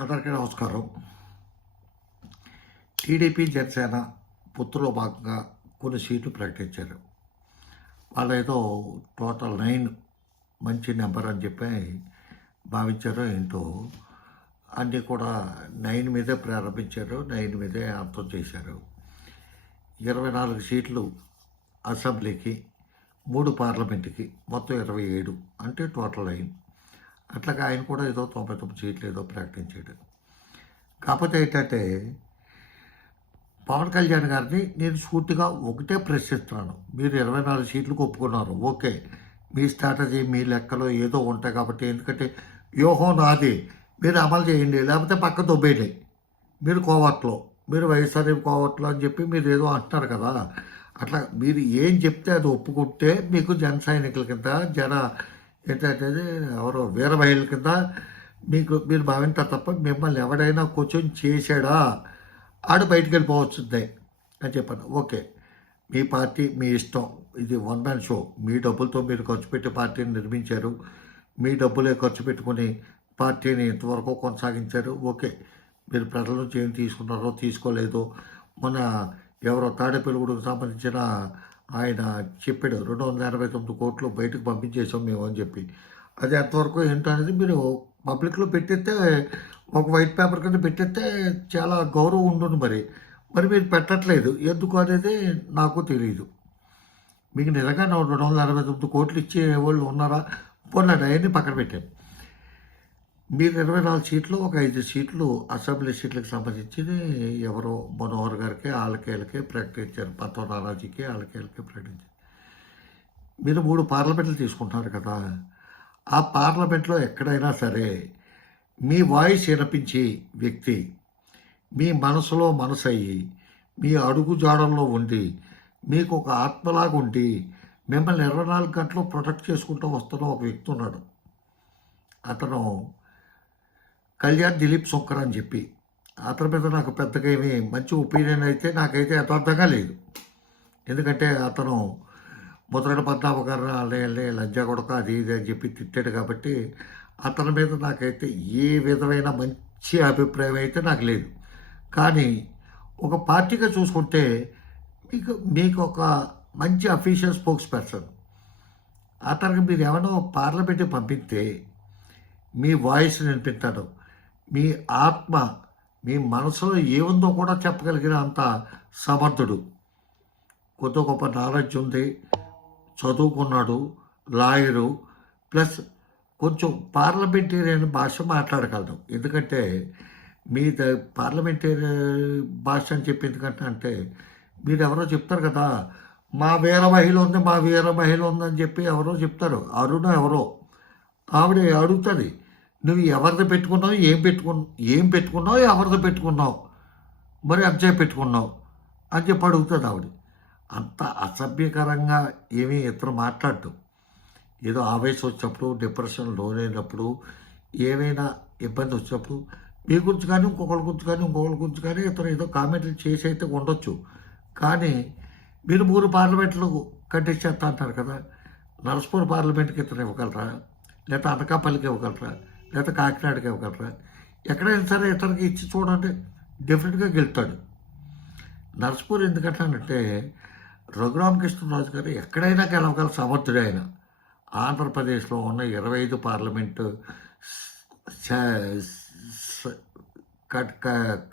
అందరికీ నమస్కారం. టీడీపీ జనసేన పొత్తులో భాగంగా కొన్ని సీట్లు ప్రకటించారు. వాళ్ళు ఏదో టోటల్ నైన్ మంచి నెంబర్ అని చెప్పి భావించారో ఏంటో అన్నీ కూడా నైన్ మీదే ప్రారంభించారు నైన్ మీదే అంతం చేశారు. ఇరవై నాలుగు సీట్లు అసెంబ్లీకి మూడు పార్లమెంట్కి మొత్తం ఇరవై ఏడు అంటే టోటల్ నైన్. అట్లాగా ఆయన కూడా ఏదో తొంభై తొమ్మిది సీట్లు ఏదో ప్రకటించాడు కాకపోతే ఏంటంటే పవన్ కళ్యాణ్ గారిని నేను సూటిగా ఒకటే ప్రశ్నిస్తున్నాను. మీరు ఇరవై నాలుగు సీట్లకు ఒప్పుకున్నారు ఓకే మీ స్ట్రాటజీ మీ లెక్కలో ఏదో ఉంటాయి కాబట్టి ఎందుకంటే వ్యూహం నాది. మీరు అమలు చేయండి లేకపోతే పక్క దొబ్బేయండి. మీరు కోవట్లో మీరు వైఎస్ఆర్ కోవట్లో అని చెప్పి మీరు ఏదో అంటున్నారు కదా. అట్లా మీరు ఏం చెప్తే అది ఒప్పుకుంటే మీకు జన సైనికుల కింద జన ఏంటంటే ఎవరో వీర మహిళల కింద మీకు మీరు భావింటారు తప్ప మిమ్మల్ని ఎవడైనా కూర్చొని చేశాడా? ఆడు బయటికి వెళ్ళిపోవచ్చుంది అని చెప్పాను. ఓకే. మీ పార్టీ మీ ఇష్టం. ఇది వన్ మ్యాన్ షో. మీ డబ్బులతో మీరు ఖర్చు పెట్టి పార్టీని నిర్మించారు. మీ డబ్బులే ఖర్చు పెట్టుకుని పార్టీని ఇంతవరకు కొనసాగించారు. ఓకే. మీరు ప్రజల నుంచి ఏం తీసుకున్నారో తీసుకోలేదో. మన ఎవరో తాడేపల్లిగూడకు సంబంధించిన ఆయన చెప్పాడు రెండు వందల ఎనభై తొమ్మిది కోట్లు బయటకు పంపించేసాం మేము అని చెప్పి. అది ఎంతవరకు ఏంటో అనేది మీరు పబ్లిక్లో పెట్టేస్తే ఒక వైట్ పేపర్ కింద పెట్టేస్తే చాలా గౌరవం ఉంటుంది మరి. మరి మీరు పెట్టట్లేదు. ఎందుకు అనేది నాకు తెలియదు మీకు నిజంగా రెండు వందల అరవై తొమ్మిది కోట్లు ఇచ్చే వాళ్ళు ఉన్నారా? పోనీ అవన్నీ పక్కన పెట్టాను మీరు ఇరవై నాలుగు సీట్లు ఒక ఐదు సీట్లు అసెంబ్లీ సీట్లకు సంబంధించి ఎవరో మనోహర్ గారికి ఆలకేలకే ప్రకటించారు. పత్వ నానాజీకి ఆలకేలకే ప్రకటించారు. మీరు మూడు పార్లమెంట్లు తీసుకుంటున్నారు కదా. ఆ పార్లమెంట్లో ఎక్కడైనా సరే మీ వాయిస్ వినిపించి వ్యక్తి మీ మనసులో మనసు అయ్యి మీ అడుగు జాడల్లో ఉండి మీకు ఒక ఆత్మలాగా ఉండి మిమ్మల్ని ఇరవై నాలుగు గంటలు ప్రొటెక్ట్ చేసుకుంటూ వస్తున్న ఒక వ్యక్తి ఉన్నాడు. అతను కళ్యాణ్ దిలీప్ శంకర్ అని చెప్పి. అతని మీద నాకు పెద్దగా ఏమీ మంచి ఒపీనియన్ అయితే నాకైతే యథార్థంగా లేదు. ఎందుకంటే అతను ముద్రగడ పద్మావ లే అల్లే లంజా కొడక అది ఇది అని చెప్పి తిట్టాడు కాబట్టి అతని మీద నాకైతే ఏ విధమైన మంచి అభిప్రాయం అయితే నాకు లేదు. కానీ ఒక పార్టీగా చూసుకుంటే మీకు మీకు ఒక మంచి అఫీషియల్ స్పోక్స్ పర్సన్. అతనికి మీరు ఏమైనా పార్లమెంట్కి పంపిస్తే మీ వాయిస్ వినిపిస్తాడు మీ ఆత్మ మీ మనసులో ఏముందో కూడా చెప్పగలిగిన అంత సమర్థుడు. కొత్త గొప్ప నాలెడ్జ్ ఉంది. చదువుకున్నాడు లాయరు. ప్లస్ కొంచెం పార్లమెంటేరియన్ భాష మాట్లాడగలడు ఎందుకంటే మీ ద పార్లమెంటేరియన్ భాష అని చెప్పి ఎందుకంటే అంటే మీరు ఎవరో చెప్తారు కదా మా వీర మహిళ ఉంది మా వీర మహిళ ఉందని చెప్పి ఎవరో చెప్తారు. అరుణ ఎవరో? ఆవిడ అడుగుతుంది నువ్వు ఎవరిది పెట్టుకున్నావు ఏం పెట్టుకున్నావు ఏం పెట్టుకున్నావు ఎవరిది పెట్టుకున్నావు? మరి అంతే పెట్టుకున్నావు? అని చెప్పి అడుగుతుంది ఆవిడ. అంత అసభ్యకరంగా ఏమీ ఇతను మాట్లాడటం. ఏదో ఆవేశం వచ్చినప్పుడు డిప్రెషన్ లోనైనప్పుడు ఏమైనా ఇబ్బంది వచ్చినప్పుడు మీ గురించి కానీ ఇంకొకరి గురించి కానీ ఇంకొకరి గురించి కానీ ఇతను ఏదో కామెంట్లు చేసి అయితే ఉండొచ్చు. కానీ మీరు మూడు పార్లమెంట్లు కంటెస్ట్ చేస్తా అంటారు కదా నరసపూర్ పార్లమెంట్కి ఇతను ఇవ్వగలరా? లేకపోతే అనకాపల్లికి ఇవ్వగలరా? లేకపోతే కాకినాడకి ఇవ్వగలరా ఎక్కడైనా సరే ఇతనికి ఇచ్చి చూడండి డెఫినెట్గా గెలుతాడు. నరసపూర్ ఎందుకంటానంటే రఘురామకృష్ణరాజు గారు ఎక్కడైనా గెలవగల సమర్థుడు ఆయన. ఆంధ్రప్రదేశ్లో ఉన్న ఇరవై ఐదు పార్లమెంటు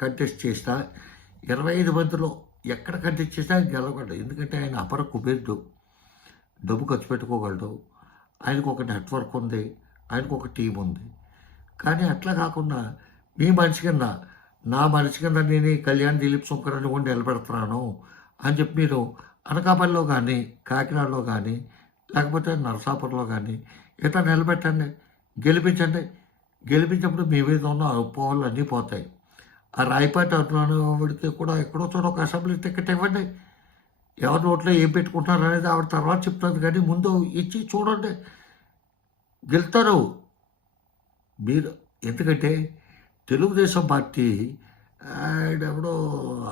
కంటెస్ట్ చేసిన ఇరవై ఐదు మందిలో ఎక్కడ కంటెస్ట్ చేసినా ఆయన గెలవగలడు. ఎందుకంటే ఆయన అపర కుబేరుడు. డబ్బు ఖర్చు పెట్టుకోగలడు. ఆయనకు ఒక నెట్వర్క్ ఉంది. ఆయనకు ఒక టీం ఉంది. కానీ అట్లా కాకుండా మీ మనిషి కింద నా మనిషి కింద నేను ఈ కళ్యాణ్ దిలీప్ సుంకరాన్ని కూడా నిలబెడుతున్నాను అని చెప్పి మీరు అనకాపల్లిలో కానీ కాకినాడలో కానీ లేకపోతే నరసాపురంలో కానీ ఇట్లా నిలబెట్టండి గెలిపించండి. గెలిపించినప్పుడు మీ మీద ఉన్న అపోహలు అన్నీ పోతాయి. ఆ రాయపాటి అభిమానుడికి కూడా ఎక్కడో చోట ఒక అసెంబ్లీ టికెట్ ఇవ్వండి. ఎవరి నోట్లో ఏం పెట్టుకుంటున్నారు అనేది ఆవిడ తర్వాత చెప్తుంది. కానీ ముందు ఇచ్చి చూడండి. గెలుతారు. మీరు ఎందుకంటే తెలుగుదేశం పార్టీ ఆడెవడో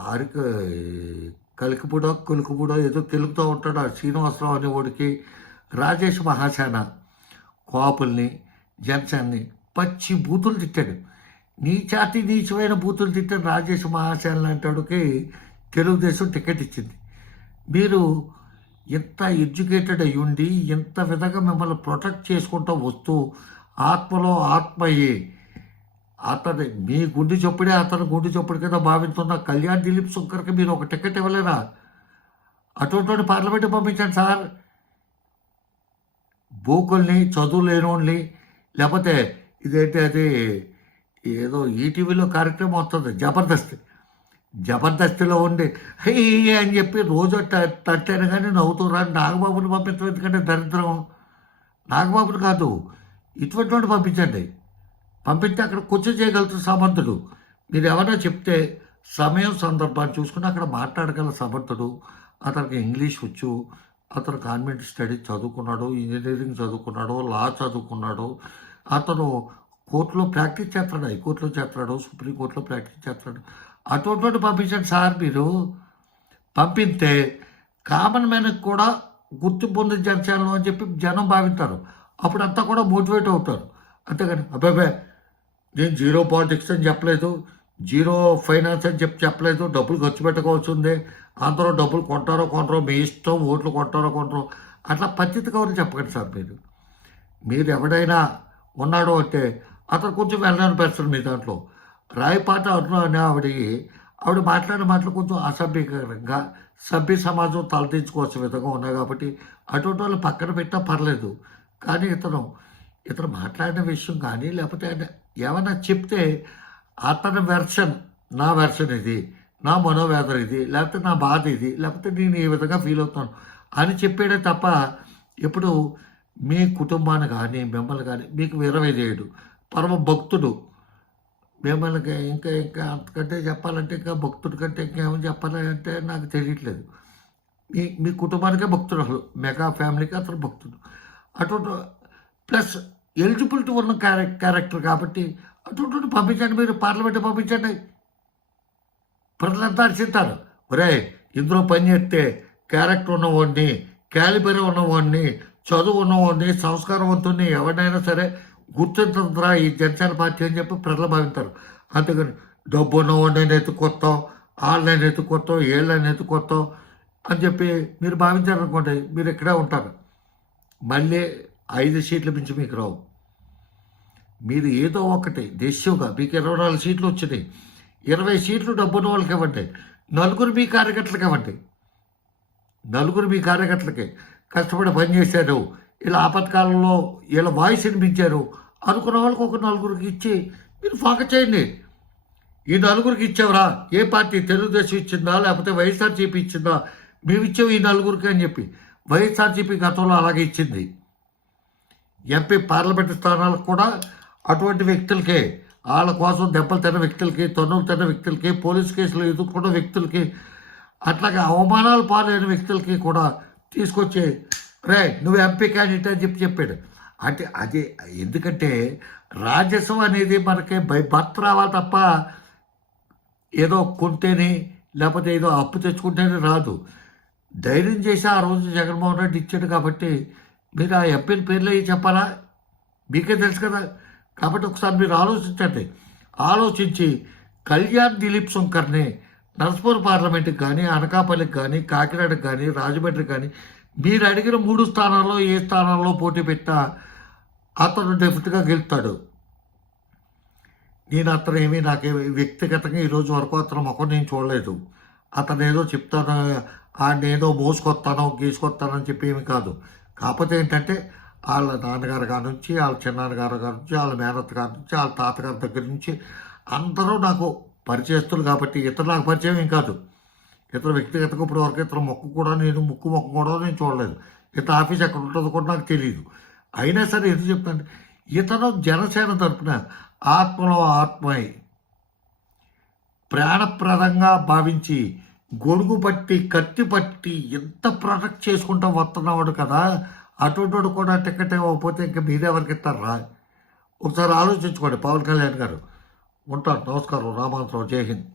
అరిక కలికిపూడో కొలుకుపూడో ఏదో కెలుకుతూ ఉంటాడు ఆ శ్రీనివాసరావు అనేవాడికి. రాజేష్ మహాసేన కోపుల్ని జనసేన్ని పచ్చి బూతులు తిట్టాడు. నీచాతి నీచమైన బూతులు తిట్టాడు రాజేష్ మహాసేన లాంటి వాడికి తెలుగుదేశం టికెట్ ఇచ్చింది. మీరు ఇంత ఎడ్యుకేటెడ్ అయి ఉండి ఇంత విధంగా మిమ్మల్ని ప్రొటెక్ట్ చేసుకుంటూ వస్తూ ఆత్మలో ఆత్మ అతని మీ గుండె చొప్పుడే అతని గుండె చొప్పుడు కింద భావిస్తున్న కళ్యాణ్ దిలీప్ శుంకర్కి మీరు ఒక టికెట్ ఇవ్వలేరా అటువంటి పార్లమెంట్ పంపించండి సార్. బూకుల్ని చదువు లేనోళ్ళని లేకపోతే ఇదేంటి అది ఏదో ఈటీవీలో కార్యక్రమం వస్తుంది జబర్దస్త్. జబర్దస్త్లో ఉండి హే అని చెప్పి రోజు తట్టాను కానీ నవ్వుతూ రాని నాగబాబుని పంపించడం ఎందుకంటే దరిద్రం. నాగబాబుని కాదు ఇటువంటి పంపించండి. పంపిస్తే అక్కడ కూర్చొని చేయగలుగుతారు సమర్థుడు మీరు ఎవరైనా చెప్తే సమయం సందర్భాన్ని చూసుకుని అక్కడ మాట్లాడగల సమర్థుడు అతనికి ఇంగ్లీష్ వచ్చు అతను కాన్వెంట్ స్టడీ చదువుకున్నాడు ఇంజనీరింగ్ చదువుకున్నాడు లా చదువుకున్నాడు. అతను కోర్టులో ప్రాక్టీస్ చేస్తాడు హైకోర్టులో చేస్తాడు సుప్రీంకోర్టులో ప్రాక్టీస్ చేస్తాడు. అటువంటి పంపించండి సార్ మీరు. పంపిస్తే కామన్ మ్యాన్కి కూడా గుర్తింపు ఉంది జనసేనలో అని చెప్పి జనం భావిస్తారు అప్పుడు అంతా కూడా మోటివేట్ అవుతారు. అంతేగాని అబ్బాయి నేను జీరో పాలిటిక్స్ అని చెప్పలేదు జీరో ఫైనాన్స్ అని చెప్పి చెప్పలేదు డబ్బులు ఖర్చు పెట్టుకోవాల్సిందే అందరూ డబ్బులు కొంటారో కొంటారో మీ ఇష్టం ఓట్లు కొంటారో కొంటారో అట్లా పద్ధతి కావాలని చెప్పకండి సార్ మీరు. మీరు ఎవడైనా ఉన్నాడో అంటే అతను కొంచెం వెళ్ళాను పెడతాను మీ దాంట్లో. రాయపాట అరుణ అనే ఆవిడ ఆవిడ మాట్లాడిన మాటలు కొంచెం అసభ్యకరంగా సభ్య సమాజం తలదించుకోవాల్సిన విధంగా ఉన్నాయి కాబట్టి అటువంటి వాళ్ళు పక్కన పెట్టినా పర్లేదు. కానీ ఇతను ఇతను మాట్లాడిన విషయం కానీ లేకపోతే ఆయన ఏమైనా చెప్తే అతని వెర్షన్ నా వెర్షన్ ఇది నా మనోవేదన ఇది లేకపోతే నా బాధ ఇది లేకపోతే నేను ఈ విధంగా ఫీల్ అవుతాను అని చెప్పాడే తప్ప ఇప్పుడు మీ కుటుంబాన్ని కానీ మిమ్మల్ని కానీ మీకు విరవేదేయుడు పరమ భక్తుడు. మిమ్మల్ని ఇంకా ఇంకా అంతకంటే చెప్పాలంటే ఇంకా భక్తుడి కంటే ఇంకేమని చెప్పాలంటే నాకు తెలియట్లేదు. మీ మీ కుటుంబానికే భక్తుడు అసలు. మెగా ఫ్యామిలీకి అతను భక్తుడు. అటువంటి ప్లస్ ఎలిజిబిలిటీ ఉన్న క్యారె క్యారెక్టర్ కాబట్టి అటువంటి పంపించండి మీరు పార్లమెంట్ పంపించండి. ప్రజలంతా చెప్తారు ఒరే ఇందులో పని చేస్తే క్యారెక్టర్ ఉన్నవాడిని క్యాలిబర్ ఉన్నవాడిని చదువు ఉన్నవాడిని సంస్కారవంతుని ఎవరినైనా సరే గుర్తించరా ఈ జనసేన పార్టీ అని చెప్పి ప్రజలు భావిస్తారు అందుకని డబ్బు ఉన్నవాడిని ఎత్తుకొస్తాం వాళ్ళని ఎత్తుకొస్తాం ఏళ్ళని ఎత్తుకొస్తాం అని చెప్పి మీరు భావించారనుకోండి మీరు ఇక్కడే ఉంటారు. మళ్ళీ ఐదు సీట్ల మించి మీకు రావు. మీరు ఏదో ఒకటి దేశంగా మీకు ఇరవై నాలుగు సీట్లు వచ్చినాయి. ఇరవై సీట్లు డబ్బున్న వాళ్ళకి ఇవ్వండి. నలుగురు మీ కార్యకర్తలకు ఇవ్వండి. నలుగురు మీ కార్యకర్తలకి కష్టపడి పనిచేశారు ఇలా ఆపత్కాలంలో ఇలా వాయిస్ వినిపించారు. అనుకున్న వాళ్ళకి ఒక నలుగురికి ఇచ్చి మీరు ఫాక చేయండి. ఈ నలుగురికి ఇచ్చావరా. ఏ పార్టీ తెలుగుదేశం ఇచ్చిందా లేకపోతే వైఎస్ఆర్సీపీ ఇచ్చిందా? మేము ఇచ్చాము ఈ నలుగురికి అని చెప్పి. వైఎస్ఆర్జీపీ గతంలో అలాగే ఇచ్చింది. ఎంపీ పార్లమెంటు స్థానాలకు కూడా అటువంటి వ్యక్తులకే వాళ్ళ కోసం దెబ్బలు తిన్న వ్యక్తులకి తొన్నులు తిన్న వ్యక్తులకి పోలీస్ కేసులు ఎదుర్కొన్న వ్యక్తులకి అట్లాగే అవమానాలు పాలైన వ్యక్తులకి కూడా తీసుకొచ్చి రే నువ్వు ఎంపీ క్యాండిడేట్ అని చెప్పి చెప్పాడు. అంటే అది ఎందుకంటే రాజస్వం అనేది మనకి బై భర్త రావాలి తప్ప ఏదో కొంటేనే లేకపోతే ఏదో అప్పు తెచ్చుకుంటేనే రాదు. ధైర్యం చేసి ఆ రోజు జగన్మోహన్ రెడ్డి ఇచ్చాడు కాబట్టి మీరు ఆ ఎంపీల పేర్లు అవి చెప్పాలా? మీకే తెలుసు కదా. కాబట్టి ఒకసారి మీరు ఆలోచించండి. ఆలోచించి కళ్యాణ్ దిలీప్ శంకర్ని నర్సపూర్ పార్లమెంట్కి కానీ అనకాపల్లికి కానీ కాకినాడకి కానీ రాజమండ్రికి కానీ మీరు అడిగిన మూడు స్థానాల్లో ఏ స్థానాల్లో పోటీ పెట్టా అతను డెఫినెట్గా గెలుస్తాడు. నేను అతను ఏమీ నాకేమి వ్యక్తిగతంగా ఈరోజు వరకు అతను ముఖం నేను చూడలేదు. అతను ఏదో చెప్తాను ఆయన ఏదో మోసుకొస్తానో గీసుకొస్తానని చెప్పి ఏమి కాదు. కాకపోతే ఏంటంటే వాళ్ళ నాన్నగారు గారి నుంచి వాళ్ళ చిన్నాన్నగారు గారి నుంచి వాళ్ళ మేనత్త గారి నుంచి వాళ్ళ తాతగారి దగ్గర నుంచి అందరూ నాకు పరిచయస్తులు కాబట్టి ఇతరు నాకు పరిచయం ఏం కాదు. ఇతర వ్యక్తిగతంగా ఇప్పుడు వరకు ఇతర మొక్క కూడా నేను ముక్కు మొక్కు కూడా నేను చూడలేదు. ఇతర ఆఫీస్ ఎక్కడ ఉంటుందో కూడా నాకు తెలియదు. అయినా సరే ఎందుకు చెప్తాను ఇతను జనసేన తరపున ఆత్మలో ఆత్మై ప్రాణప్రదంగా భావించి గొడుగు పట్టి కత్తి పట్టి ఎంత ప్రొటెక్ట్ చేసుకుంటా వస్తున్నాడు కదా అటువంటి కూడా టికెట్ ఇవ్వకపోతే ఇంకా మీరెవరికి ఇస్తారా? ఒకసారి ఆలోచించుకోండి పవన్ కళ్యాణ్ గారు. ఉంటాను నమస్కారం రామాంతరావు జై హింద్.